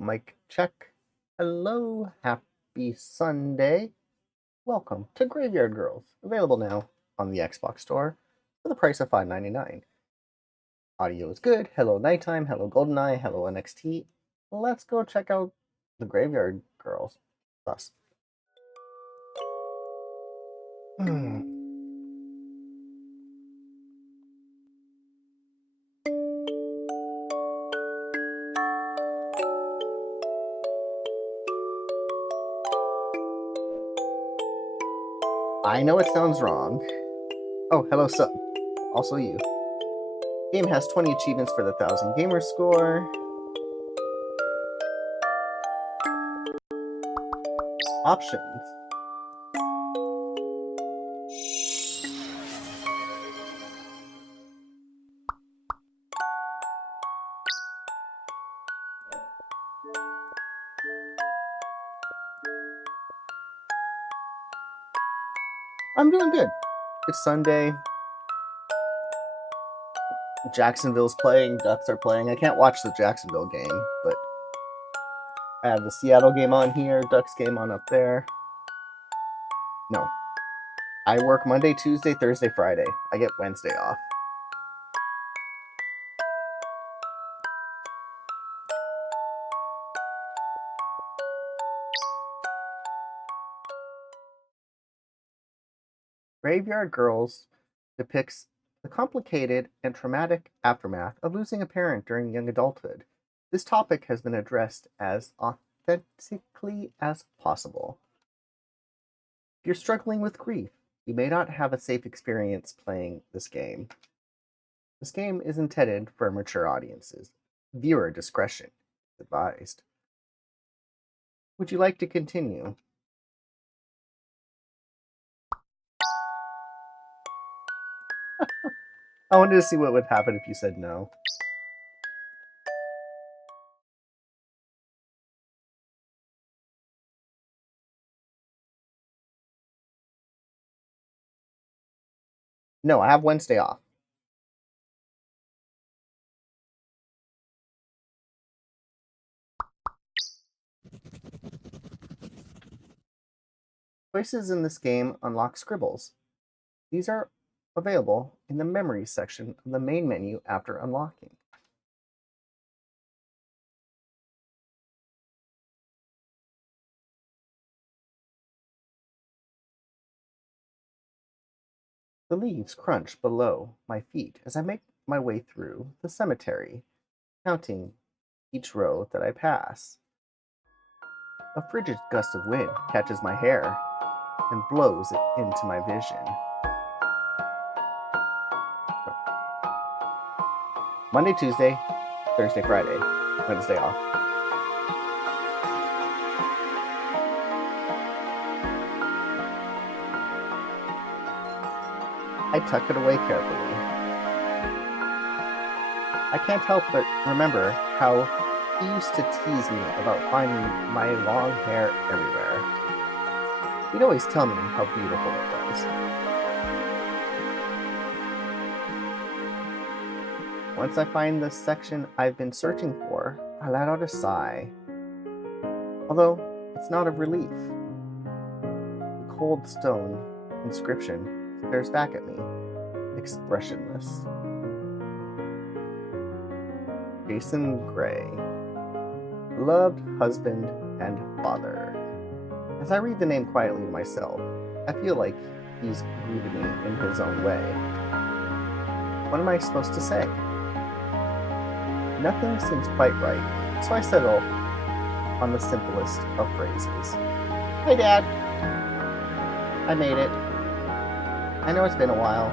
Mic check. Hello, happy Sunday. Welcome to Graveyard Girls, available now on the Xbox Store for the price of $5.99. Audio is good. Hello, Nighttime. Hello, GoldenEye. Hello, NXT. Let's go check out the Graveyard Girls. Thus. I know it sounds wrong. Oh, hello, Sub. Also you. Game has 20 achievements for the 1000 gamer score. Options. I'm doing good. It's Sunday. Jacksonville's playing, Ducks are playing. I can't watch the Jacksonville game, but I have the Seattle game on here, Ducks game on up there. No. I work Monday, Tuesday, Thursday, Friday. I get Wednesday off. Graveyard Girls depicts the complicated and traumatic aftermath of losing a parent during young adulthood. This topic has been addressed as authentically as possible. If you're struggling with grief, you may not have a safe experience playing this game. This game is intended for mature audiences. Viewer discretion is advised. Would you like to continue? I wanted to see what would happen if you said no. No, I have Wednesday off. Choices in this game unlock scribbles. These are available in the Memories section of the main menu after unlocking. The leaves crunch below my feet as I make my way through the cemetery, counting each row that I pass. A frigid gust of wind catches my hair and blows it into my vision. Monday, Tuesday, Thursday, Friday, Wednesday off. I tuck it away carefully. I can't help but remember how he used to tease me about finding my long hair everywhere. He'd always tell me how beautiful it was. Once I find the section I've been searching for, I let out a sigh. Although it's not of relief. The cold stone inscription stares back at me, expressionless. Jason Gray, beloved husband and father. As I read the name quietly to myself, I feel like he's greeted me in his own way. What am I supposed to say? Nothing seems quite right, so I settle on the simplest of phrases. Hey, Dad. I made it. I know it's been a while.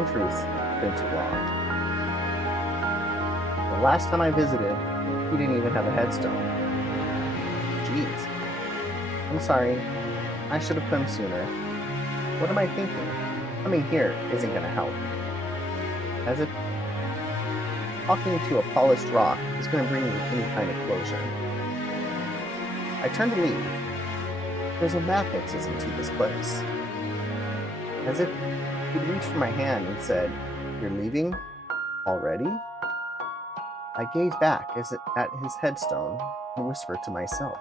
In truth, it's been too long. The last time I visited, he didn't even have a headstone. Jeez. I'm sorry. I should have come sooner. What am I thinking? Coming here isn't going to help. As if talking to a polished rock is going to bring me any kind of closure. I turn to leave. There's a magnetism to this place. As if he'd reached for my hand and said, "You're leaving? Already?" I gaze back at his headstone and whisper to myself,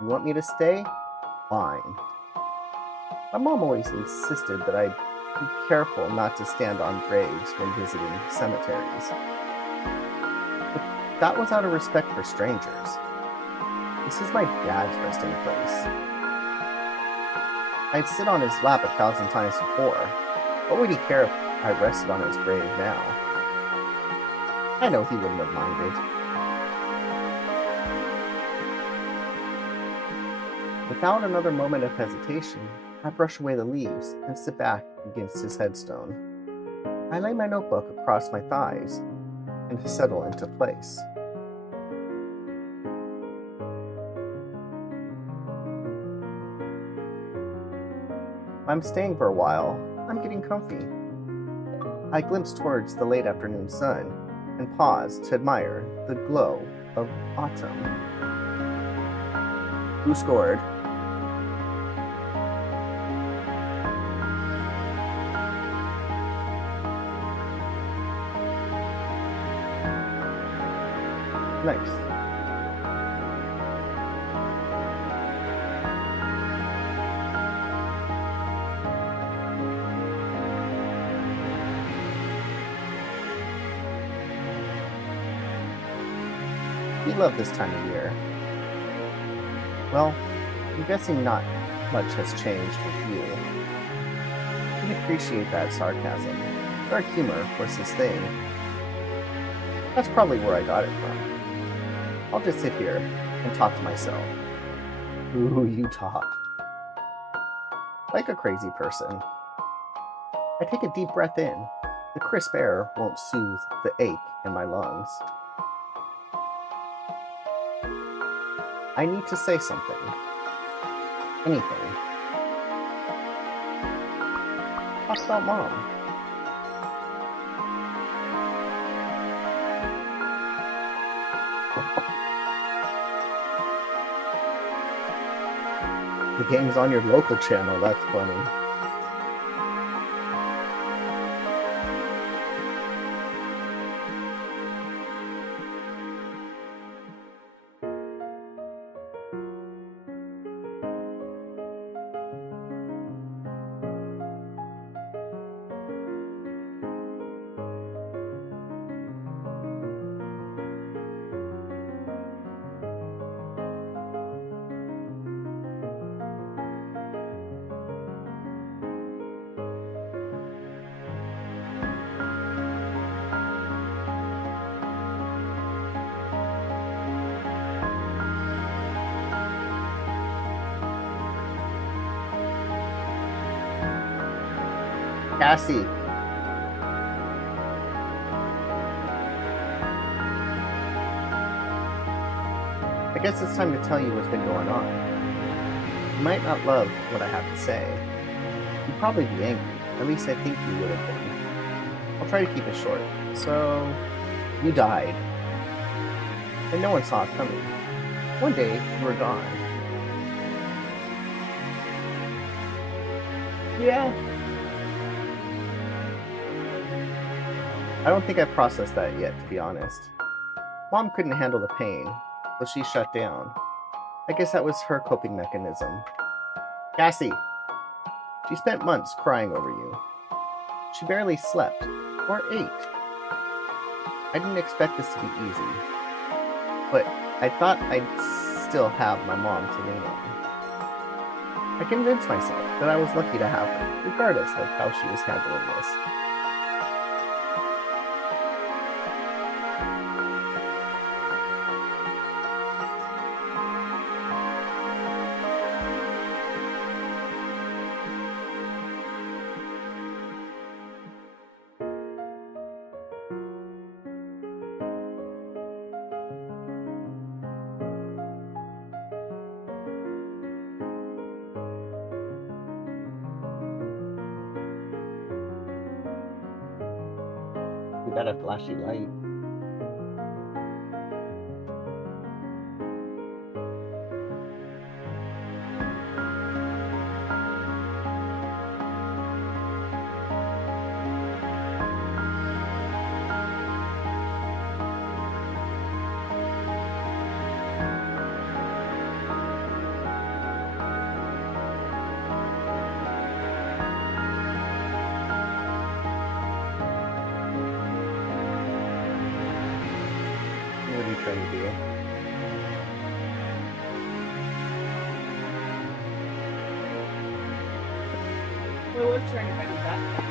"You want me to stay? Fine." My mom always insisted that I be careful not to stand on graves when visiting cemeteries. But that was out of respect for strangers. This is my dad's resting place. I'd sit on his lap 1,000 times before. What would he care if I rested on his grave now? I know he wouldn't have minded. Without another moment of hesitation, I brush away the leaves and sit back against his headstone. I lay my notebook across my thighs and settle into place. I'm staying for a while. I'm getting comfy. I glimpse towards the late afternoon sun and pause to admire the glow of autumn. Who scored? Nice. We love this time of year. Well, I'm guessing not much has changed with you. We appreciate that sarcasm. Dark humor was his thing. That's probably where I got it from. I'll just sit here and talk to myself. Ooh, you talk. Like a crazy person. I take a deep breath in. The crisp air won't soothe the ache in my lungs. I need to say something. Anything. Talk about Mom. The game's on your local channel, that's funny. Cassie. I guess it's time to tell you what's been going on. You might not love what I have to say. You'd probably be angry. At least I think you would have been. I'll try to keep it short. So, you died. And no one saw it coming. One day, you were gone. Yeah. I don't think I processed that yet, to be honest. Mom couldn't handle the pain, so she shut down. I guess that was her coping mechanism. Cassie. She spent months crying over you. She barely slept, or ate. I didn't expect this to be easy, but I thought I'd still have my mom to lean on. I convinced myself that I was lucky to have her, regardless of how she was handling this. We got a flashy light. What are you trying to do? Well, we're trying to find a background.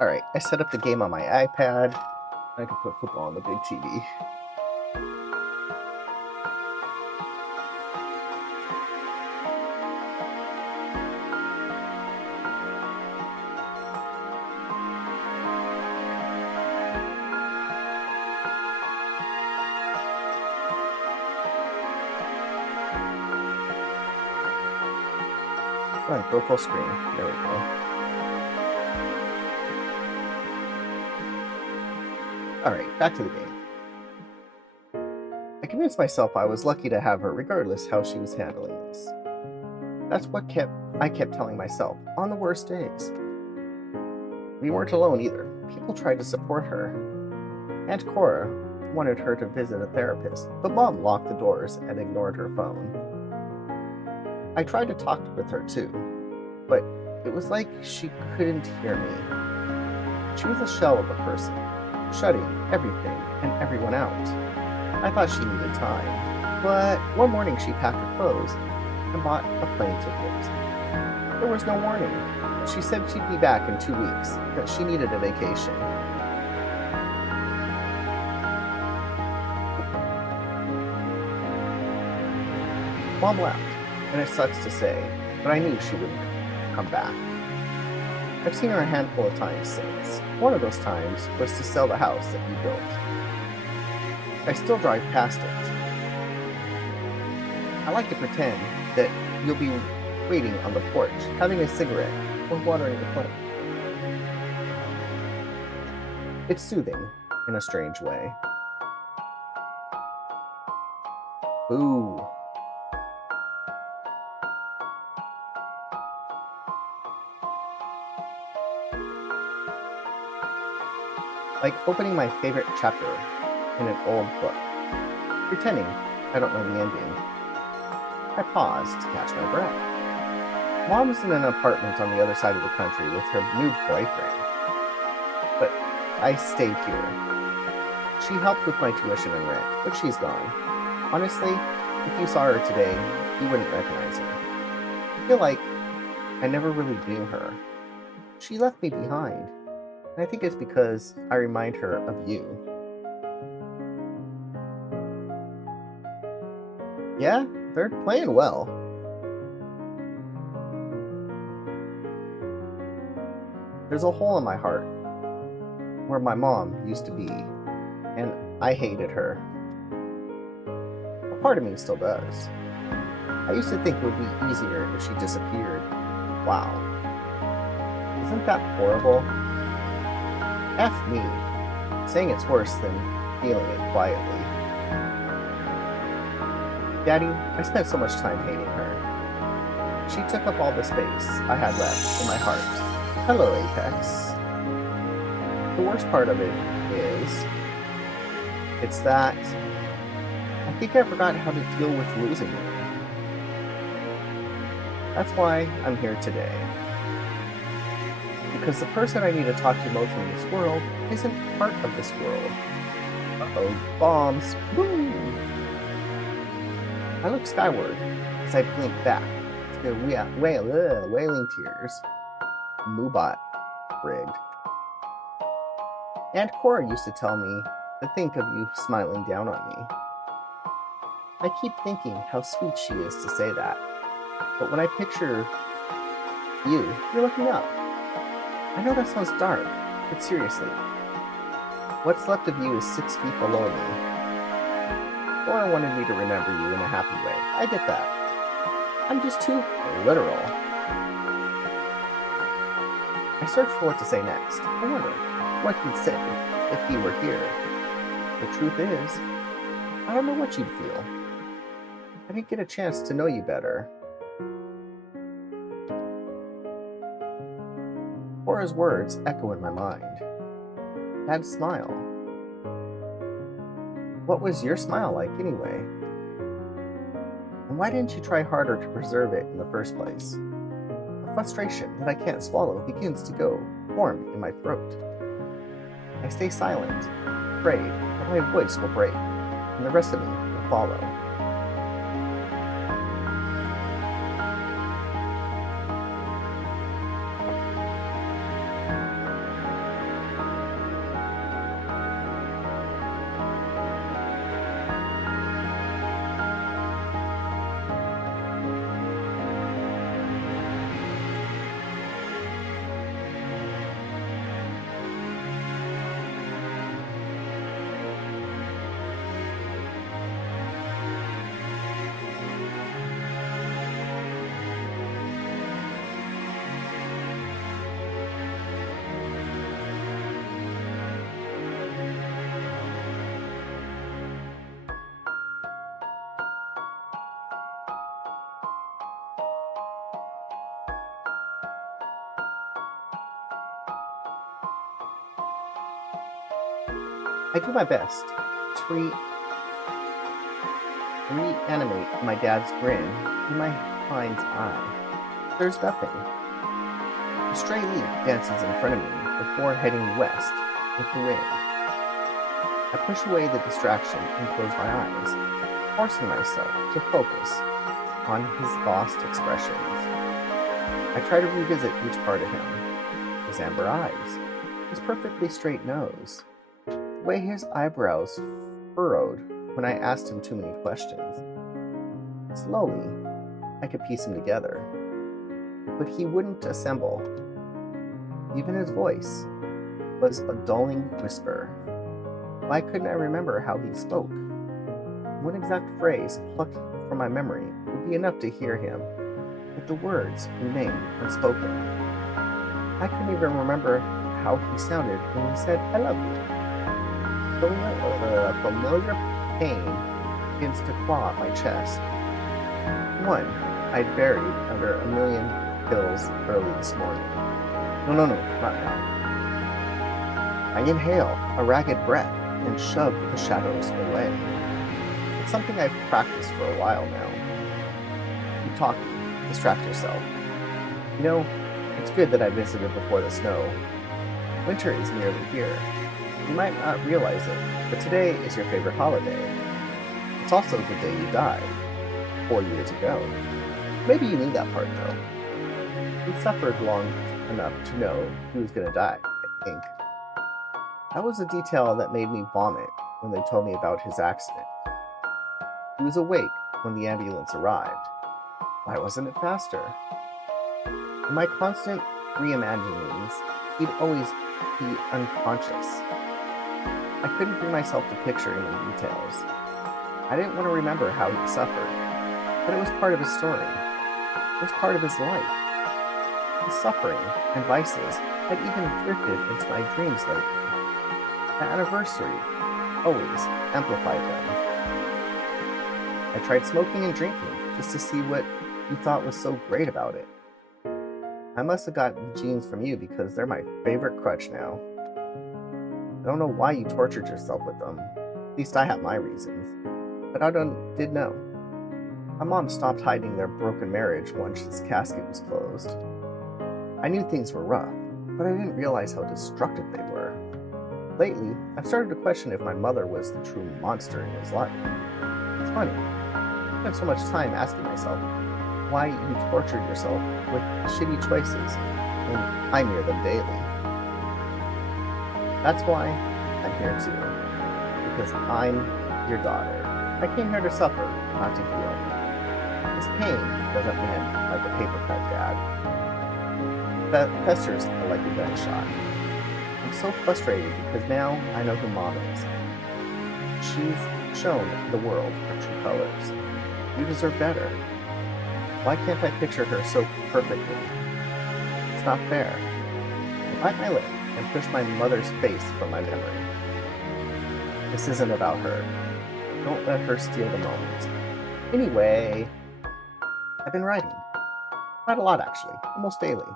Alright, I set up the game on my iPad. I can put football on the big TV. Come on, go full screen. There we go. Alright, back to the game. I convinced myself I was lucky to have her regardless how she was handling this. That's what I kept telling myself on the worst days. We weren't alone either. People tried to support her. Aunt Cora wanted her to visit a therapist, but Mom locked the doors and ignored her phone. I tried to talk with her too, but it was like she couldn't hear me. She was a shell of a person, shutting everything and everyone out. I thought she needed time, but one morning she packed her clothes and bought a plane ticket. There was no warning. She said she'd be back in 2 weeks, that she needed a vacation. Mom left, and it sucks to say, but I knew she wouldn't come back. I've seen her a handful of times since. One of those times was to sell the house that we built. I still drive past it. I like to pretend that you'll be waiting on the porch, having a cigarette, or watering the plant. It's soothing in a strange way. Boo. Like opening my favorite chapter in an old book, pretending I don't know the ending. I pause to catch my breath. Mom's in an apartment on the other side of the country with her new boyfriend, but I stayed here. She helped with my tuition and rent, but she's gone. Honestly, if you saw her today, you wouldn't recognize her. feel like I never really knew her. She left me behind, and I think it's because I remind her of you. Yeah, they're playing well. There's a hole in my heart where my mom used to be, and I hated her. A part of me still does. I used to think it would be easier if she disappeared. Wow. Isn't that horrible? F me. Saying it's worse than feeling it quietly. Daddy, I spent so much time hating her. She took up all the space I had left in my heart. Hello, Apex. The worst part of it is, it's that I think I forgot how to deal with losing you. That's why I'm here today. Because the person I need to talk to most in this world isn't part of this world. Uh-oh, bombs. Woo! I look skyward as I blink back to the wailing tears. Moobot rigged. Aunt Cora used to tell me to think of you smiling down on me. I keep thinking how sweet she is to say that, but when I picture you're looking up. I know that sounds dark, but seriously, what's left of you is 6 feet below me. Cora wanted me to remember you in a happy way. I get that. I'm just too literal. I searched for what to say next. I wonder what he'd say if he were here. The truth is, I don't know what you'd feel. I didn't get a chance to know you better. Cora's words echo in my mind. That smile. What was your smile like anyway? And why didn't you try harder to preserve it in the first place? The frustration that I can't swallow begins to form in my throat. I stay silent, afraid that my voice will break, and the rest of me will follow. I do my best to reanimate my dad's grin in my mind's eye. There's nothing. A stray leaf dances in front of me before heading west with the wind. I push away the distraction and close my eyes, forcing myself to focus on his lost expressions. I try to revisit each part of him. His amber eyes, his perfectly straight nose, the way his eyebrows furrowed when I asked him too many questions. Slowly, I could piece him together, but he wouldn't assemble. Even his voice was a dulling whisper. Why couldn't I remember how he spoke? One exact phrase plucked from my memory would be enough to hear him, but the words remained unspoken. I couldn't even remember how he sounded when he said, "I love you." A familiar pain begins to claw at my chest. One I'd buried under a million pills early this morning. No, not now. I inhale a ragged breath and shove the shadows away. It's something I've practiced for a while now. Keep talking, distract yourself. You know, it's good that I visited before the snow. Winter is nearly here. You might not realize it, but today is your favorite holiday. It's also the day you died, 4 years ago. Maybe you knew that part, though. He suffered long enough to know he was gonna die, I think. That was a detail that made me vomit when they told me about his accident. He was awake when the ambulance arrived. Why wasn't it faster? In my constant reimaginings, he'd always be unconscious. I couldn't bring myself to picture any details. I didn't want to remember how he suffered, but it was part of his story. It was part of his life. His suffering and vices had even drifted into my dreams lately. The anniversary always amplified them. I tried smoking and drinking just to see what you thought was so great about it. I must have gotten the genes from you because they're my favorite crutch now. I don't know why you tortured yourself with them. At least I have my reasons. But I did know. My mom stopped hiding their broken marriage once his casket was closed. I knew things were rough, but I didn't realize how destructive they were. Lately, I've started to question if my mother was the true monster in his life. It's funny. I spent so much time asking myself why you tortured yourself with shitty choices when I hear them daily. That's why I'm here too. Because I'm your daughter. I came here to suffer, not to heal. This pain doesn't end like a paper cut, Dad. Festers like a gunshot. I'm so frustrated because now I know who Mom is. She's shown the world her true colors. You deserve better. Why can't I picture her so perfectly? It's not fair. Bite my lip and push my mother's face from my memory. This isn't about her. Don't let her steal the moment. Anyway, I've been writing. Quite a lot, actually. Almost daily.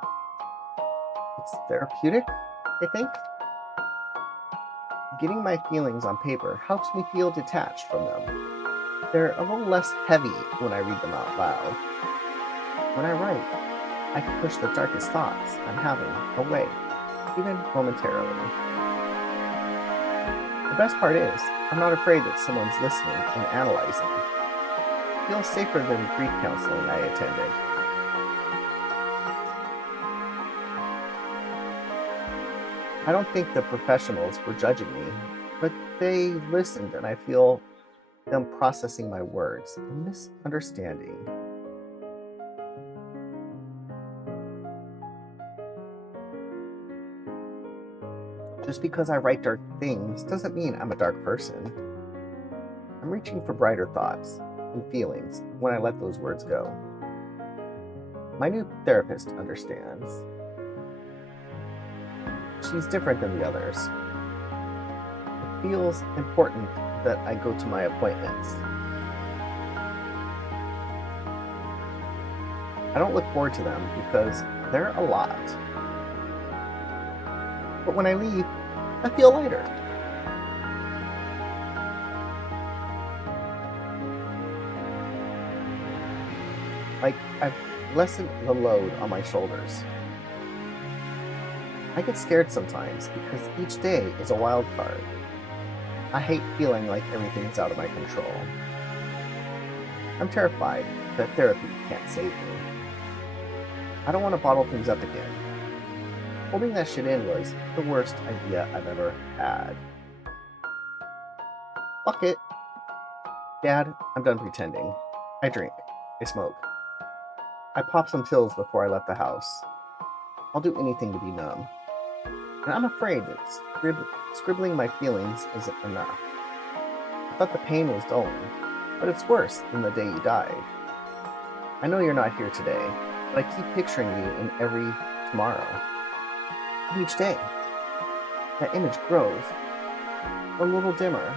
It's therapeutic, I think. Getting my feelings on paper helps me feel detached from them. They're a little less heavy when I read them out loud. When I write, I can push the darkest thoughts I'm having away, even momentarily. The best part is, I'm not afraid that someone's listening and analyzing. It feels safer than grief counseling I attended. I don't think the professionals were judging me, but they listened and I feel them processing my words and misunderstanding. Just because I write dark things doesn't mean I'm a dark person. I'm reaching for brighter thoughts and feelings when I let those words go. My new therapist understands. She's different than the others. It feels important that I go to my appointments. I don't look forward to them because they're a lot. But when I leave, I feel lighter. Like I've lessened the load on my shoulders. I get scared sometimes because each day is a wild card. I hate feeling like everything's out of my control. I'm terrified that therapy can't save me. I don't want to bottle things up again. Holding that shit in was the worst idea I've ever had. Fuck it. Dad, I'm done pretending. I drink. I smoke. I popped some pills before I left the house. I'll do anything to be numb. And I'm afraid that scribbling my feelings isn't enough. I thought the pain was dulling, but it's worse than the day you died. I know you're not here today, but I keep picturing you in every tomorrow. Each day, that image grows a little dimmer.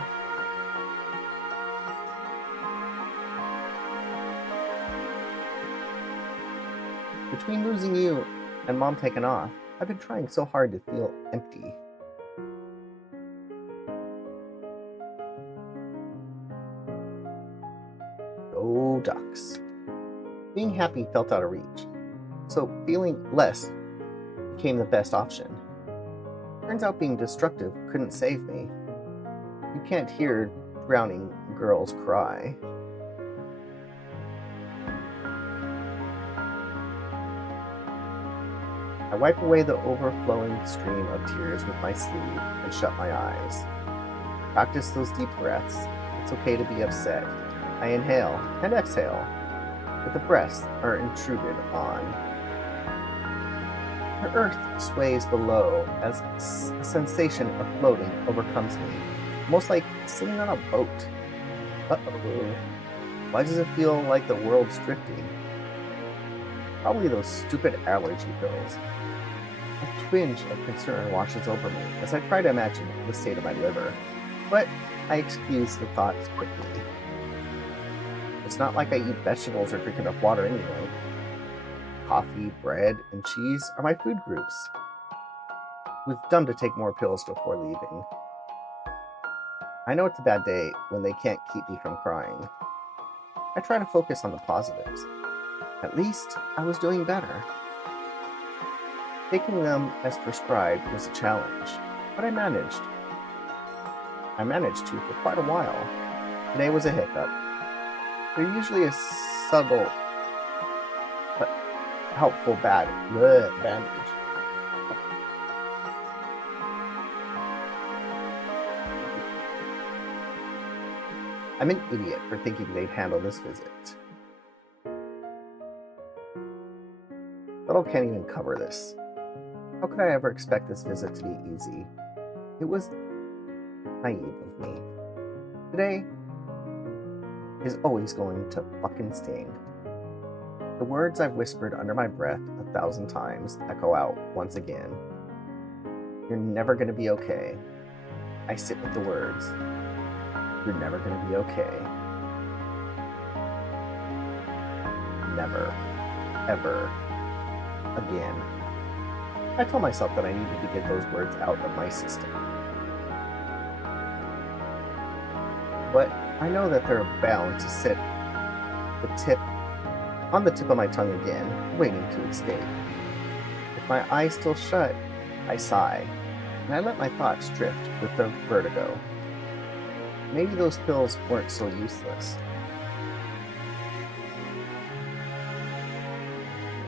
Between losing you and Mom taking off, I've been trying so hard to feel empty. Go Ducks. Being happy felt out of reach, so feeling less became the best option. Turns out being destructive couldn't save me. You can't hear drowning girls cry. I wipe away the overflowing stream of tears with my sleeve and shut my eyes. Practice those deep breaths. It's okay to be upset. I inhale and exhale, but the breaths are intruded on. The earth sways below as a sensation of floating overcomes me, almost like sitting on a boat. Uh-oh. Why does it feel like the world's drifting? Probably those stupid allergy pills. A twinge of concern washes over me as I try to imagine the state of my liver, but I excuse the thoughts quickly. It's not like I eat vegetables or drink enough water anyway. Coffee, bread, and cheese are my food groups. It was dumb to take more pills before leaving. I know it's a bad day when they can't keep me from crying. I try to focus on the positives. At least I was doing better. Taking them as prescribed was a challenge, but I managed. I managed to for quite a while. Today was a hiccup. They're usually a subtle but helpful bandage. I'm an idiot for thinking they'd handle this visit. Little can't even cover this. How could I ever expect this visit to be easy? It was naive of me. Today is always going to fucking sting. The words I've whispered under my breath 1,000 times echo out once again. You're never gonna be okay. I sit with the words. You're never gonna be okay. Never, ever, again. I told myself that I needed to get those words out of my system. But I know that they're bound to sit on the tip of my tongue again, waiting to escape. With my eyes still shut, I sigh, and I let my thoughts drift with the vertigo. Maybe those pills weren't so useless.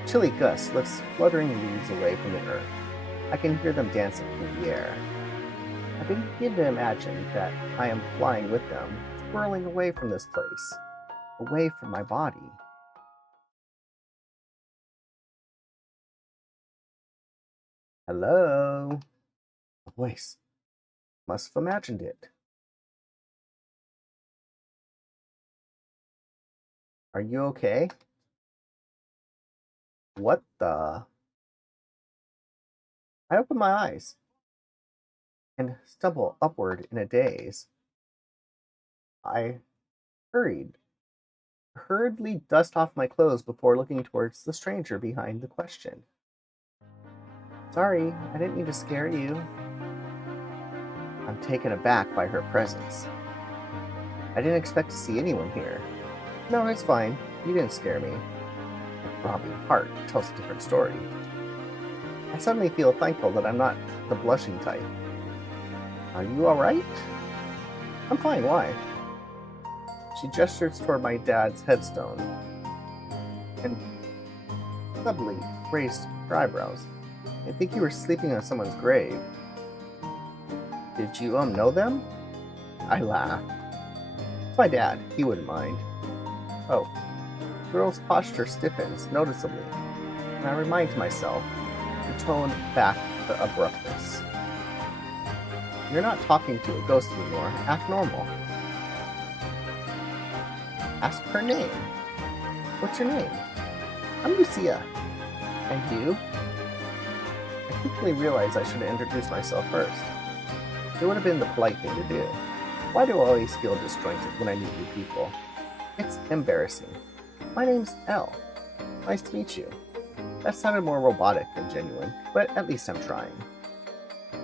Chilly gust lifts fluttering leaves away from the earth. I can hear them dancing through the air. I begin to imagine that I am flying with them, whirling away from this place, away from my body. Hello? A voice. Must have imagined it. Are you okay? What the? I open my eyes and stumble upward in a daze. I hurriedly dust off my clothes before looking towards the stranger behind the question. Sorry, I didn't mean to scare you. I'm taken aback by her presence. I didn't expect to see anyone here. No, it's fine. You didn't scare me. My throbbing heart tells a different story. I suddenly feel thankful that I'm not the blushing type. Are you alright? I'm fine, why? She gestures toward my dad's headstone and suddenly raised her eyebrows. I think you were sleeping on someone's grave. Did you, know them? I laugh. It's my dad. He wouldn't mind. Oh. The girl's posture stiffens noticeably, and I remind myself to tone back the abruptness. You're not talking to a ghost anymore. Act normal. Ask her name. What's your name? I'm Lucia. And you? I quickly realized I should have introduced myself first. It would have been the polite thing to do. Why do I always feel disjointed when I meet new people? It's embarrassing. My name's Elle. Nice to meet you. That sounded more robotic than genuine, but at least I'm trying.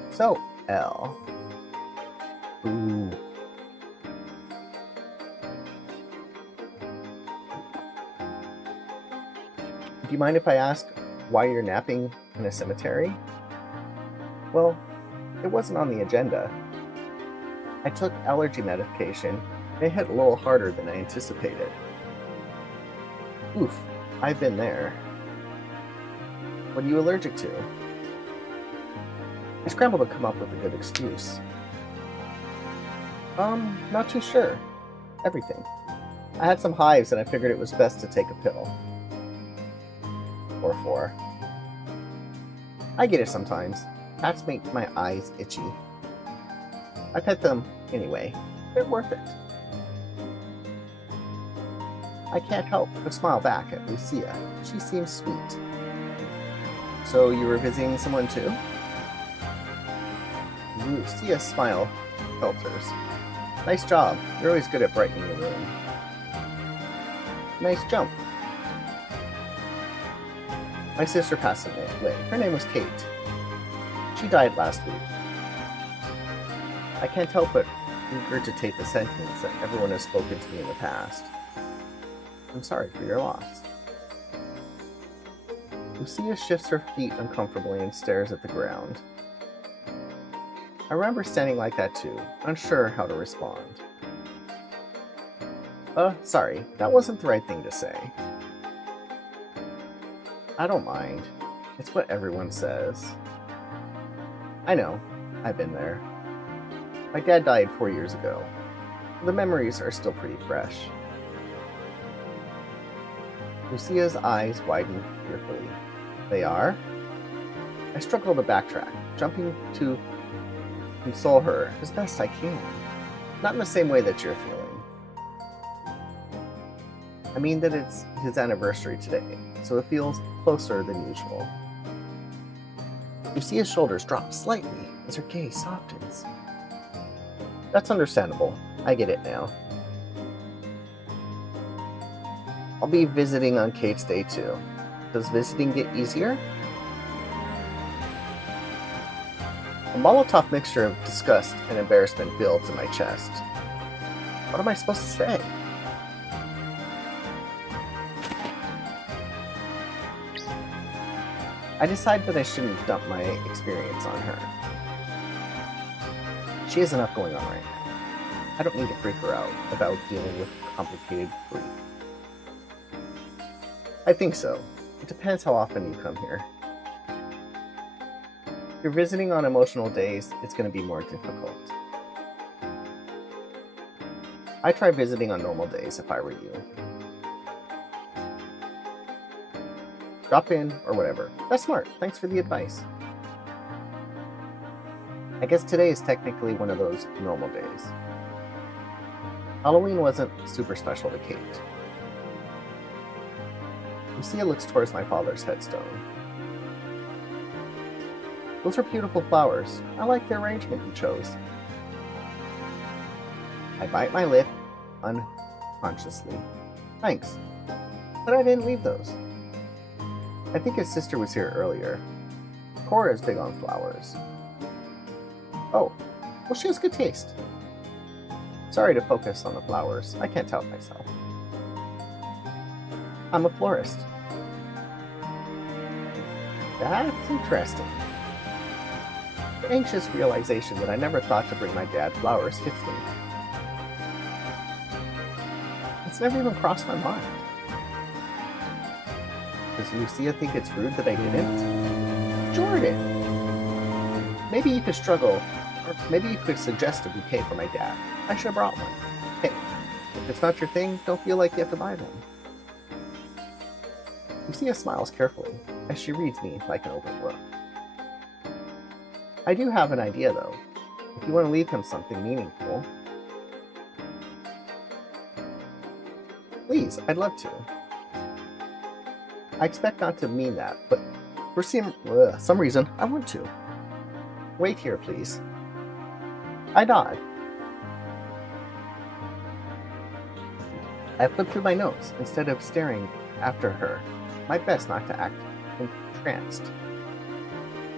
So, Elle. Ooh. Do you mind if I ask why you're napping in a cemetery? Well, it wasn't on the agenda. I took allergy medication and it hit a little harder than I anticipated. Oof, I've been there. What are you allergic to? I scrambled to come up with a good excuse. Not too sure. Everything. I had some hives and I figured it was best to take a pill. Or four. I get it sometimes. Cats make my eyes itchy. I pet them anyway. They're worth it. I can't help but smile back at Lucia. She seems sweet. So you were visiting someone too? Lucia's smile filters. Nice job. You're always good at brightening the room. Nice jump. My sister passed away. Her name was Kate. She died last week. I can't help but regurgitate the sentence that everyone has spoken to me in the past. I'm sorry for your loss. Lucia shifts her feet uncomfortably and stares at the ground. I remember standing like that too, unsure how to respond. Sorry, that wasn't the right thing to say. I don't mind. It's what everyone says. I know. I've been there. My dad died 4 years ago. The memories are still pretty fresh. Lucia's eyes widen fearfully. They are? I struggle to backtrack, jumping to console her as best I can. Not in the same way that you're feeling. I mean that it's his anniversary today, so it feels closer than usual. Lucia's shoulders drop slightly as her gaze softens. That's understandable. I get it now. I'll be visiting on Kate's day too. Does visiting get easier? A Molotov mixture of disgust and embarrassment builds in my chest. What am I supposed to say? I decide that I shouldn't dump my experience on her. She has enough going on right now. I don't need to freak her out about dealing with complicated grief. I think so. It depends how often you come here. If you're visiting on emotional days, it's going to be more difficult. I try visiting on normal days if I were you. Drop in or whatever. That's smart. Thanks for the advice. I guess today is technically one of those normal days. Halloween wasn't super special to Kate. Lucia looks towards my father's headstone. Those are beautiful flowers. I like the arrangement you chose. I bite my lip unconsciously. Thanks. But I didn't leave those. I think his sister was here earlier. Cora is big on flowers. Oh, well, she has good taste. Sorry to focus on the flowers. I can't help myself. I'm a florist. That's interesting. The anxious realization that I never thought to bring my dad flowers hits me. It's never even crossed my mind. Does Lucia think it's rude that I didn't? Jordan! Maybe you could struggle, or maybe you could suggest a bouquet for my dad. I should have brought one. Hey, if it's not your thing, don't feel like you have to buy them. Lucia smiles carefully as she reads me like an open book. I do have an idea, though. If you want to leave him something meaningful, please, I'd love to. I expect not to mean that, but for some reason, I want to. Wait here, please. I nod. I flip through my notes instead of staring after her. My best not to act entranced.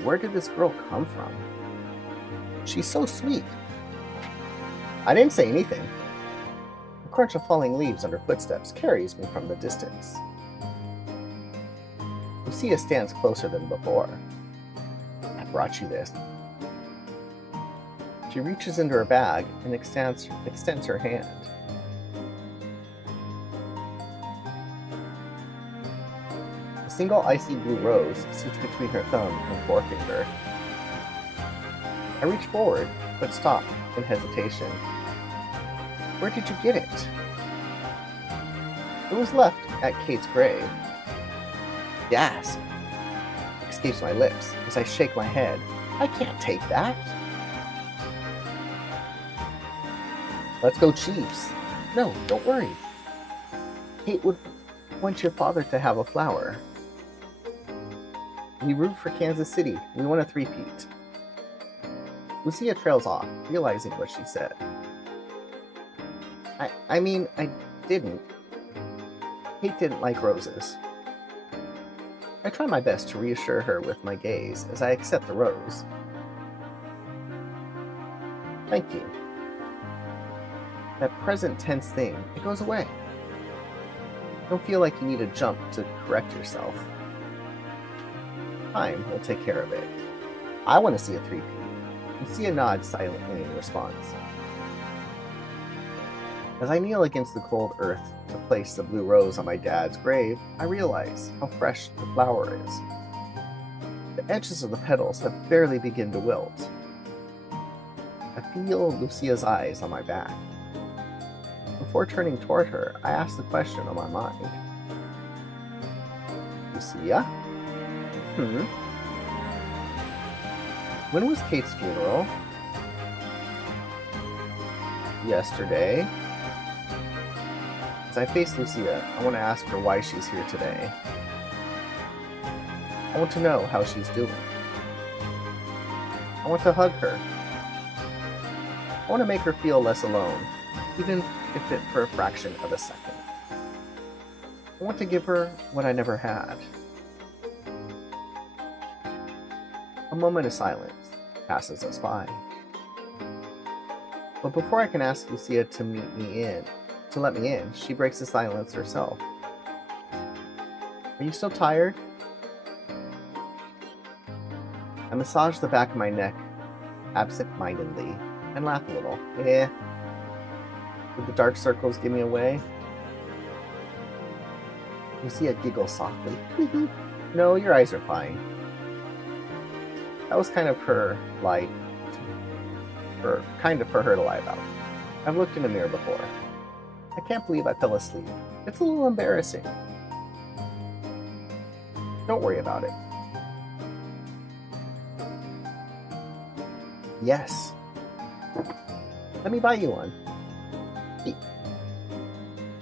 Where did this girl come from? She's so sweet. I didn't say anything. The crunch of falling leaves under footsteps carries me from the distance. Lucia stands closer than before. I brought you this. She reaches into her bag and extends her hand. The single icy blue rose sits between her thumb and forefinger. I reach forward, but stop in hesitation. Where did you get it? It was left at Kate's grave. Gasp escapes my lips as I shake my head. I can't take that. Let's go Chiefs. No, don't worry. Kate would want your father to have a flower. We root for Kansas City. We want a three-peat. Lucia trails off, realizing what she said. I mean, I didn't. Kate didn't like roses. I try my best to reassure her with my gaze as I accept the rose. Thank you. That present tense thing, it goes away. Don't feel like you need to jump to correct yourself. Time will take care of it. I want to see a three-peat. Lucia nods silently in response. As I kneel against the cold earth to place the blue rose on my dad's grave, I realize how fresh the flower is. The edges of the petals have barely begun to wilt. I feel Lucia's eyes on my back. Before turning toward her, I ask the question on my mind. Lucia? When was Kate's funeral? Yesterday. As I face Lucia, I want to ask her why she's here today. I want to know how she's doing. I want to hug her. I want to make her feel less alone, even if it for a fraction of a second. I want to give her what I never had. A moment of silence passes us by. But before I can ask Lucia to let me in, she breaks the silence herself. Are you still tired? I massage the back of my neck absent-mindedly and laugh a little. Did the dark circles give me away? Lucia giggles softly. No, your eyes are fine. That was kind of her lie. For her to lie about. I've looked in the mirror before. I can't believe I fell asleep. It's a little embarrassing. Don't worry about it. Yes. Let me buy you one. You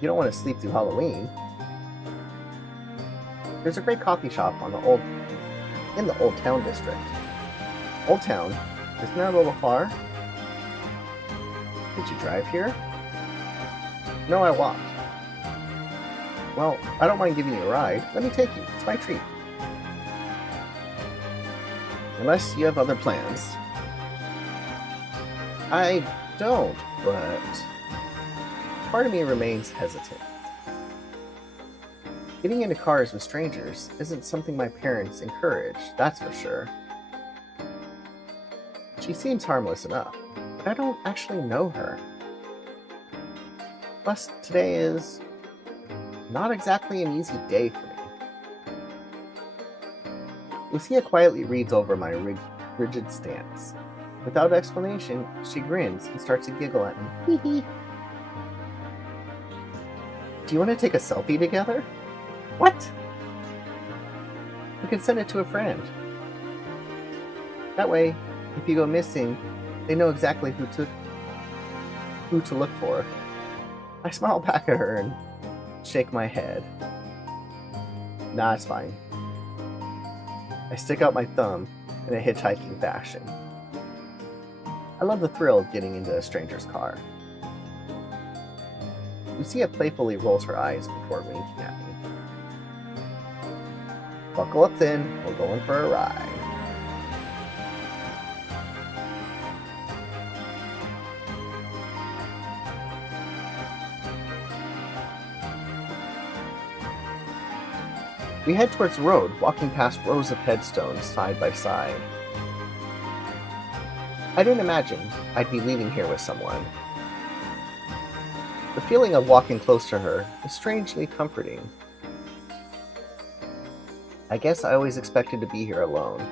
don't want to sleep through Halloween. There's a great coffee shop in the Old Town district. Old Town? Isn't that a little far? Did you drive here? No, I walked. Well, I don't mind giving you a ride. Let me take you. It's my treat. Unless you have other plans. I don't, but part of me remains hesitant. Getting into cars with strangers isn't something my parents encourage, that's for sure. She seems harmless enough, but I don't actually know her. Plus, today is not exactly an easy day for me. Lucia quietly reads over my rigid stance. Without explanation, she grins and starts to giggle at me. Hee. Do you want to take a selfie together? What? You can send it to a friend. That way, if you go missing, they know exactly who to look for. I smile back at her and shake my head. Nah, it's fine. I stick out my thumb in a hitchhiking fashion. I love the thrill of getting into a stranger's car. Lucia playfully rolls her eyes before winking at me. Buckle up then, we're going for a ride. We head towards the road, walking past rows of headstones side by side. I didn't imagine I'd be leaving here with someone. The feeling of walking close to her is strangely comforting. I guess I always expected to be here alone.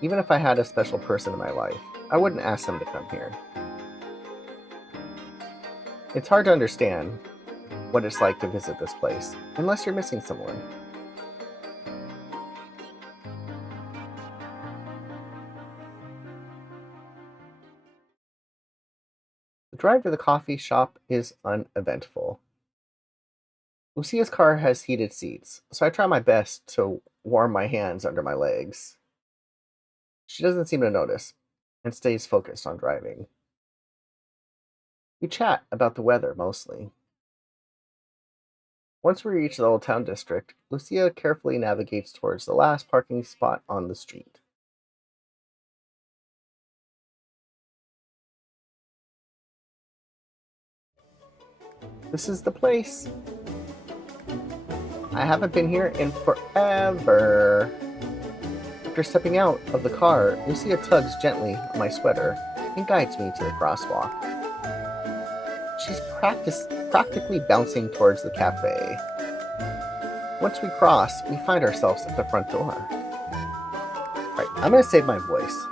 Even if I had a special person in my life, I wouldn't ask them to come here. It's hard to understand what it's like to visit this place, unless you're missing someone. The drive to the coffee shop is uneventful. Lucia's car has heated seats, so I try my best to warm my hands under my legs. She doesn't seem to notice and stays focused on driving. We chat about the weather mostly. Once we reach the Old Town District, Lucia carefully navigates towards the last parking spot on the street. This is the place. I haven't been here in forever. After stepping out of the car, Lucia tugs gently on my sweater and guides me to the crosswalk. She's practically bouncing towards the cafe. Once we cross, we find ourselves at the front door. Alright, I'm gonna save my voice.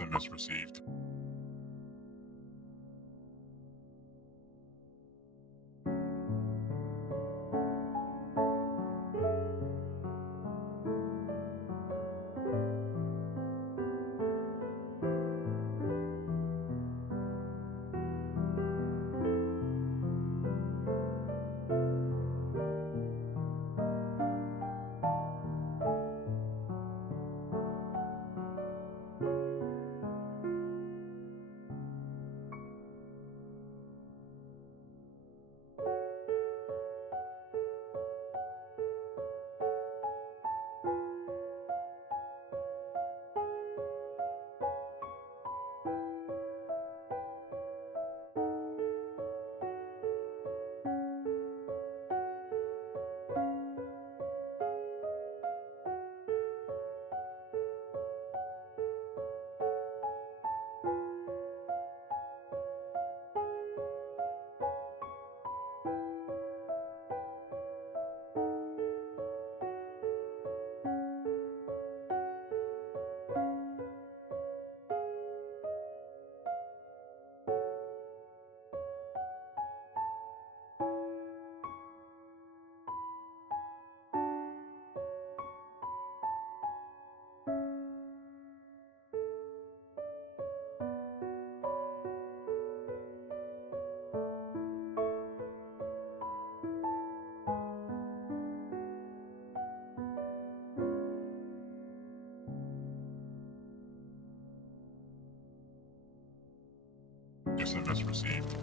SMS received. SMS received.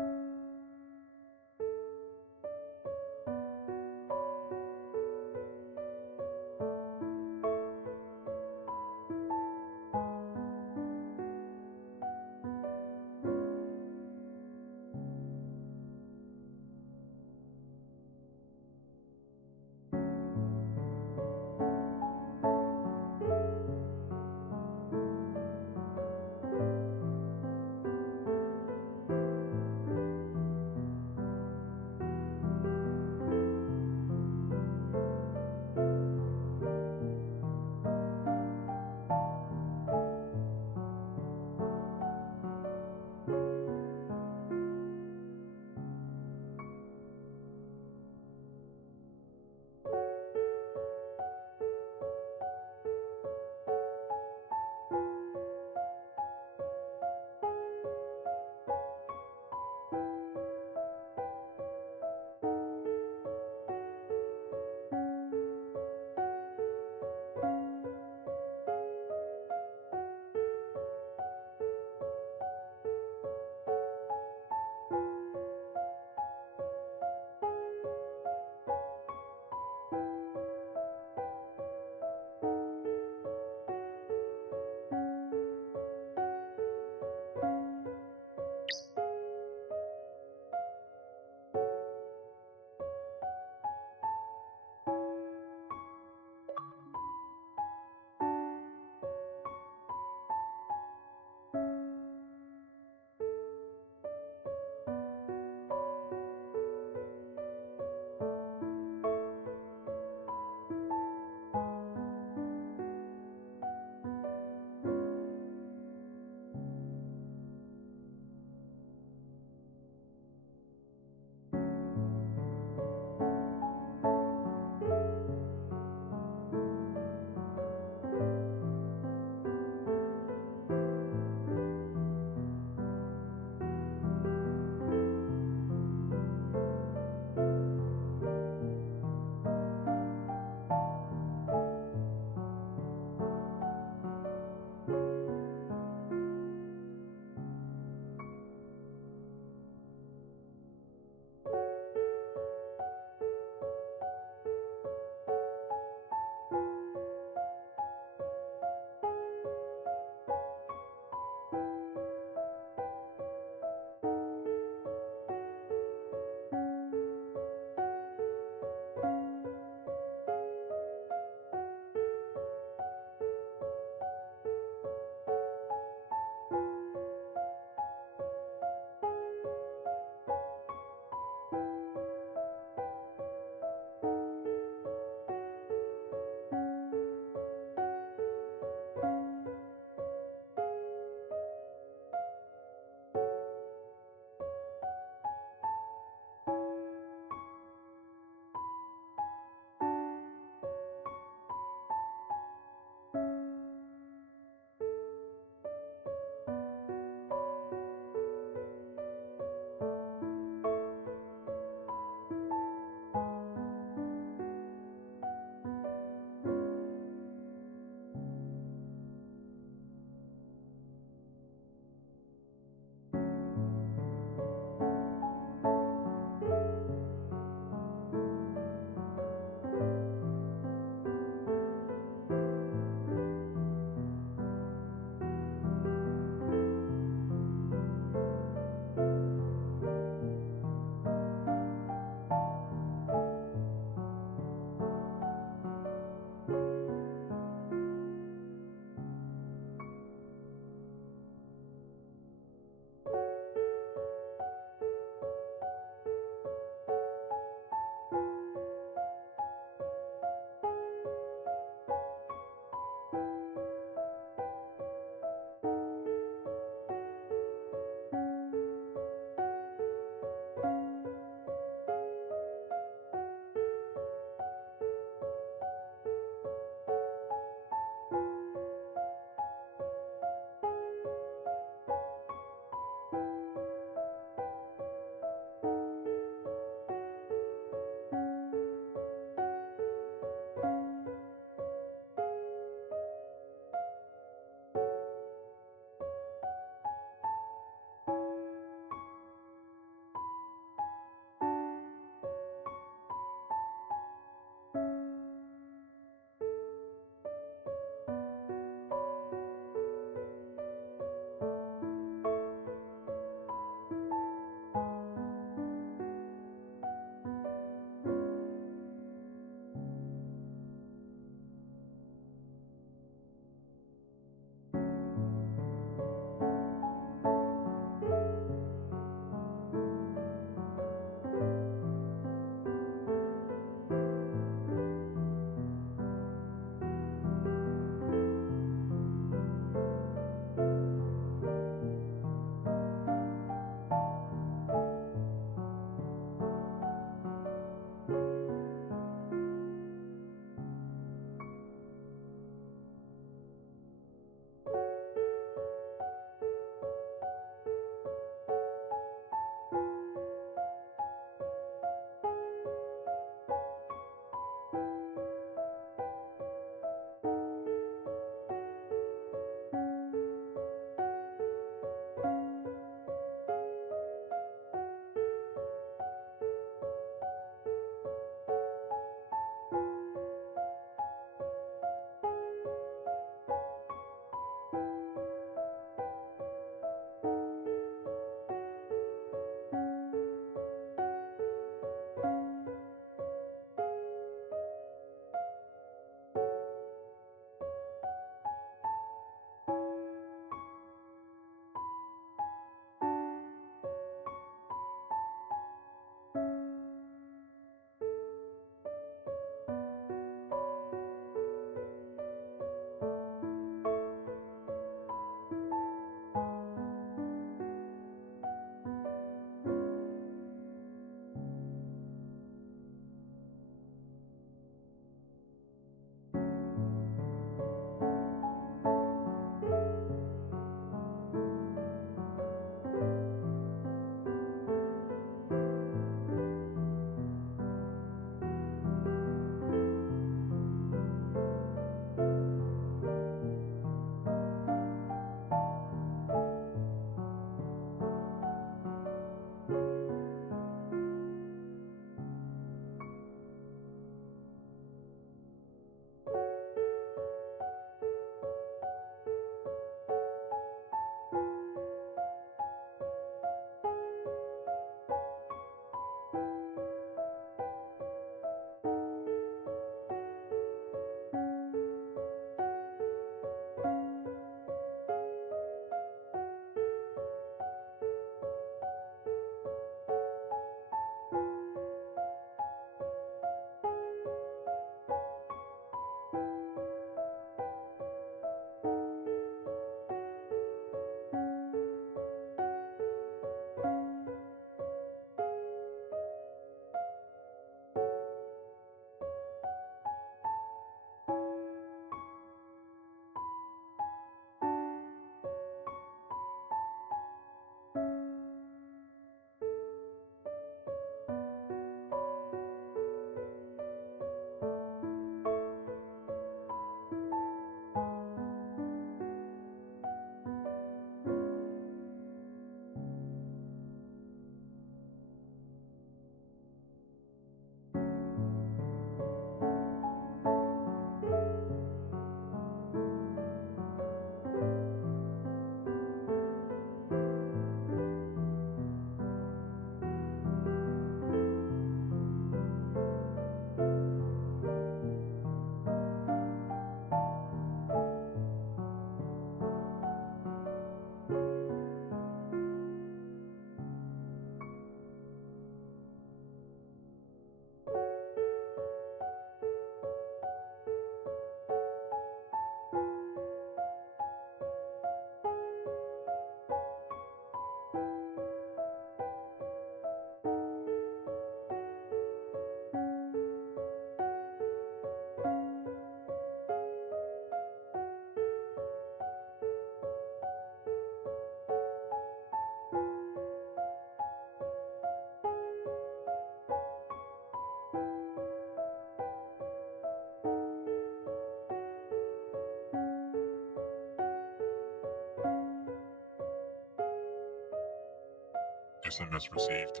SMS received.